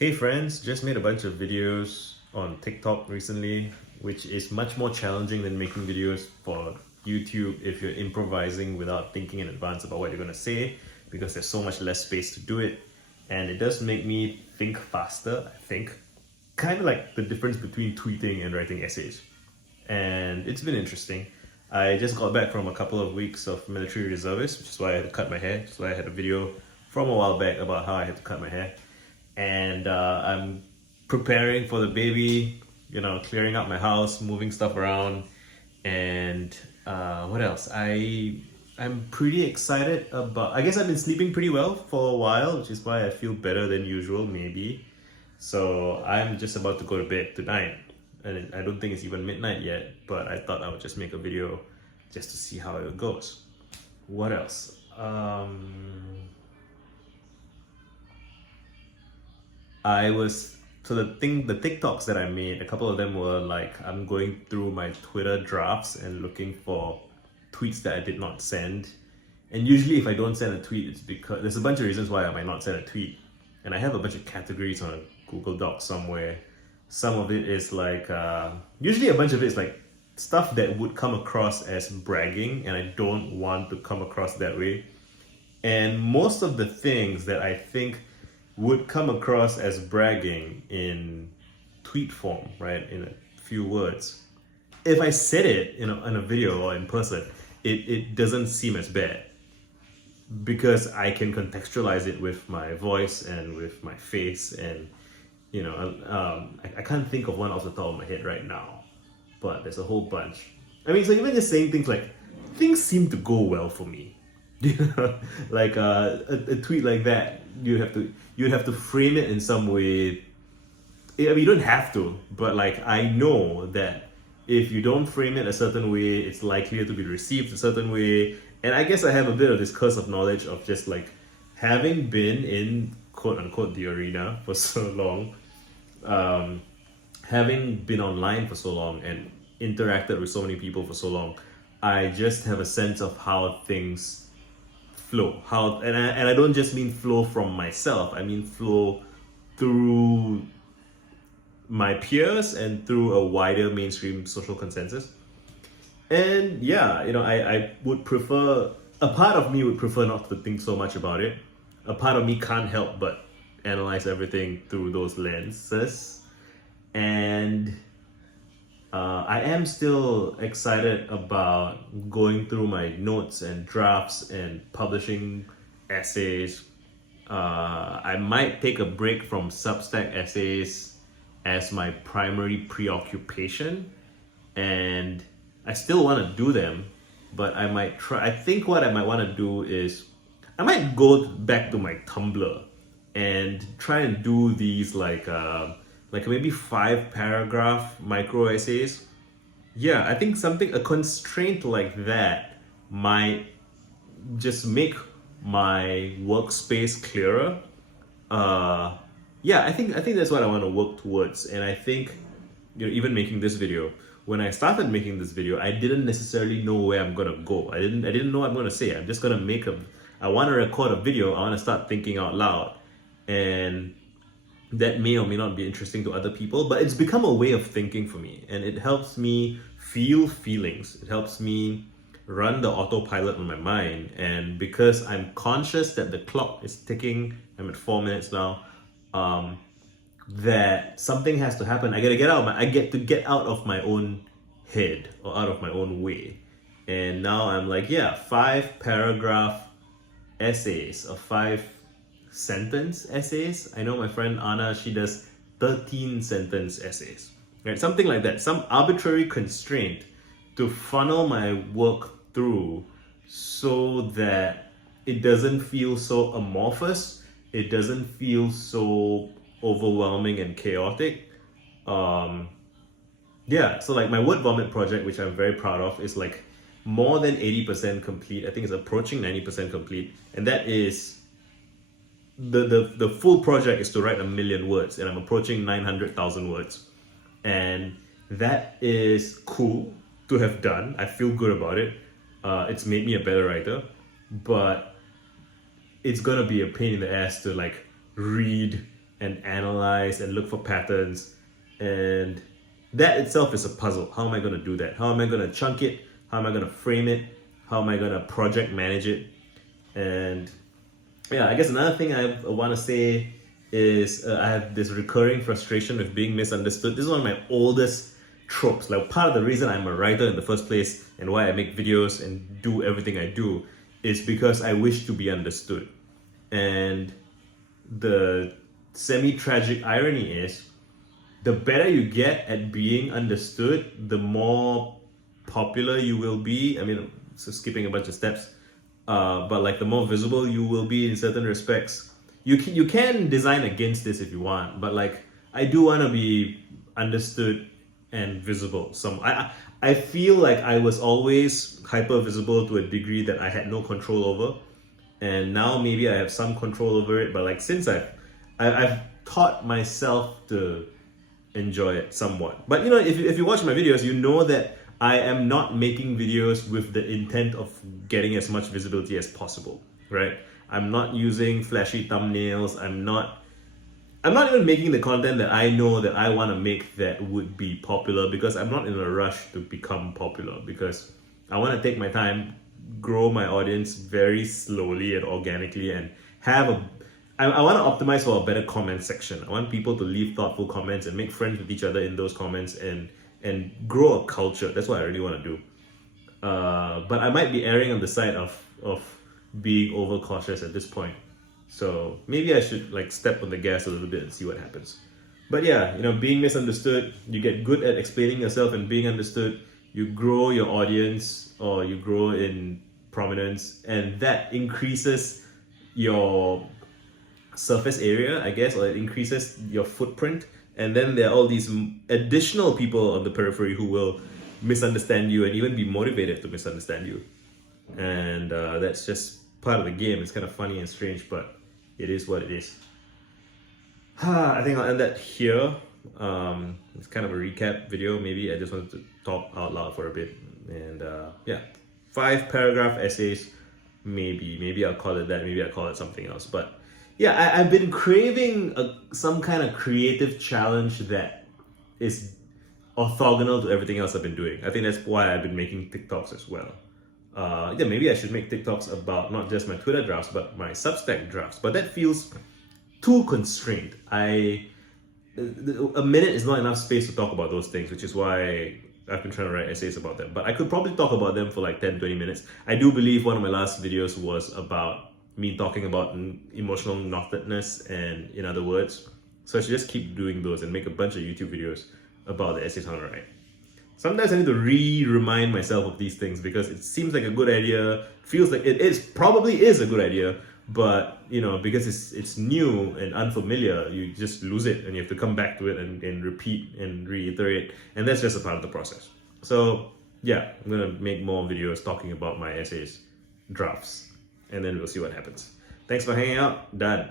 Hey friends, just made a bunch of videos on TikTok recently, which is much more challenging than making videos for YouTube if you're improvising without thinking in advance about what you're going to say, because there's so much less space to do it. And it does make me think faster, I think. Kind of like the difference between tweeting and writing essays. And it's been interesting. I just got back from a couple of weeks of military reservice, which is why I had to cut my hair. So I had a video from a while back about how I had to cut my hair. And I'm preparing for the baby, clearing out my house, moving stuff around, and what else? I'm pretty excited about. I guess I've been sleeping pretty well for a while, which is why I feel better than usual, maybe. So I'm just about to go to bed tonight, and I don't think it's even midnight yet. But I thought I would just make a video just to see how it goes. What else? I was so the TikToks that I made, a couple of them were like I'm going through my Twitter drafts and looking for tweets that I did not send. And usually if I don't send a tweet, it's because there's a bunch of reasons why I might not send a tweet. And I have a bunch of categories on a Google Doc somewhere. Some of it is like usually a bunch of it is like stuff that would come across as bragging, and I don't want to come across that way. And most of the things that I think would come across as bragging in tweet form, right, in a few words. If I said it in a video or in person, it doesn't seem as bad because I can contextualize it with my voice and with my face, and I can't think of one off the top of my head right now, but there's a whole bunch. I mean, so even just saying things like, things seem to go well for me. Like a tweet like that, you'd have to frame it in some way. I mean, you don't have to, but like I know that if you don't frame it a certain way, it's likelier to be received a certain way. And I guess I have a bit of this curse of knowledge of just like having been in quote unquote the arena for so long, having been online for so long and interacted with so many people for so long. I just have a sense of how things flow, and I don't just mean flow from myself, I mean flow through my peers and through a wider mainstream social consensus. And yeah, I would prefer, a part of me would prefer not to think so much about it. A part of me can't help but analyze everything through those lenses. And I am still excited about going through my notes and drafts and publishing essays. I might take a break from Substack essays as my primary preoccupation, and I still want to do them, but I might try. I think what I might want to do is I might go back to my Tumblr and try and do these like maybe 5-paragraph micro essays. Yeah, I think a constraint like that might just make my workspace clearer. Yeah, I think that's what I want to work towards. And I think, even making this video, when I started making this video, I didn't necessarily know where I'm gonna go. I didn't know what I'm gonna say. I'm just gonna I want to record a video. I want to start thinking out loud, and that may or may not be interesting to other people, but it's become a way of thinking for me, and it helps me feel feelings. It helps me run the autopilot on my mind, and because I'm conscious that the clock is ticking, I'm at 4 minutes now, that something has to happen. I get to get out of my own head or out of my own way. And now I'm like, yeah, 5-paragraph essays or 5-sentence essays. I know my friend Anna, she does 13-sentence essays, right? Something like that, some arbitrary constraint to funnel my work through so that it doesn't feel so amorphous, it doesn't feel so overwhelming and chaotic. Yeah, so like my word vomit project, which I'm very proud of, is like more than 80% complete. I think it's approaching 90% complete, and that is the full project is to write 1 million words, and I'm approaching 900,000 words, and that is cool to have done. I feel good about it. It's made me a better writer, but it's gonna be a pain in the ass to like read and analyze and look for patterns. And that itself is a puzzle. How am I going to do that? How am I going to chunk it? How am I going to frame it? How am I going to project manage it? And yeah, I guess another thing I want to say is I have this recurring frustration with being misunderstood. This is one of my oldest tropes. Like, part of the reason I'm a writer in the first place and why I make videos and do everything I do is because I wish to be understood. And the semi-tragic irony is, the better you get at being understood, the more popular you will be. I mean, so skipping a bunch of steps, but like the more visible you will be in certain respects. You can design against this if you want, but like I do want to be understood and visible. I feel like I was always hyper visible to a degree that I had no control over, and now maybe I have some control over it. But like, since I've taught myself to enjoy it somewhat. But you know, if you watch my videos, you know that I am not making videos with the intent of getting as much visibility as possible, right? I'm not using flashy thumbnails. I'm not even making the content that I know that I want to make that would be popular, because I'm not in a rush to become popular, because I want to take my time, grow my audience very slowly and organically, and I want to optimize for a better comment section. I want people to leave thoughtful comments and make friends with each other in those comments, and grow a culture. That's what I really want to do. But I might be erring on the side of being overcautious at this point. So maybe I should like step on the gas a little bit and see what happens. But yeah, you know, being misunderstood, you get good at explaining yourself and being understood, you grow your audience, or you grow in prominence, and that increases your surface area, I guess, or it increases your footprint. And then there are all these additional people on the periphery who will misunderstand you and even be motivated to misunderstand you. And that's just part of the game. It's kind of funny and strange, but it is what it is. I think I'll end that here. It's kind of a recap video. Maybe I just wanted to talk out loud for a bit. And yeah, 5-paragraph essays. Maybe I'll call it that. Maybe I'll call it something else. But yeah, I've been craving some kind of creative challenge that is orthogonal to everything else I've been doing. I think that's why I've been making TikToks as well. Yeah, maybe I should make TikToks about not just my Twitter drafts, but my Substack drafts. But that feels too constrained. A minute is not enough space to talk about those things, which is why I've been trying to write essays about them. But I could probably talk about them for like 10-20 minutes. I do believe one of my last videos was about me talking about emotional knotedness, and in other words. So I should just keep doing those and make a bunch of YouTube videos about the essays on the right. Sometimes I need to remind myself of these things, because it seems like a good idea, feels like it probably is a good idea, but you know, because it's new and unfamiliar, you just lose it and you have to come back to it and repeat and reiterate, and that's just a part of the process. So yeah, I'm gonna make more videos talking about my essays drafts, and then we'll see what happens. Thanks for hanging out. Done.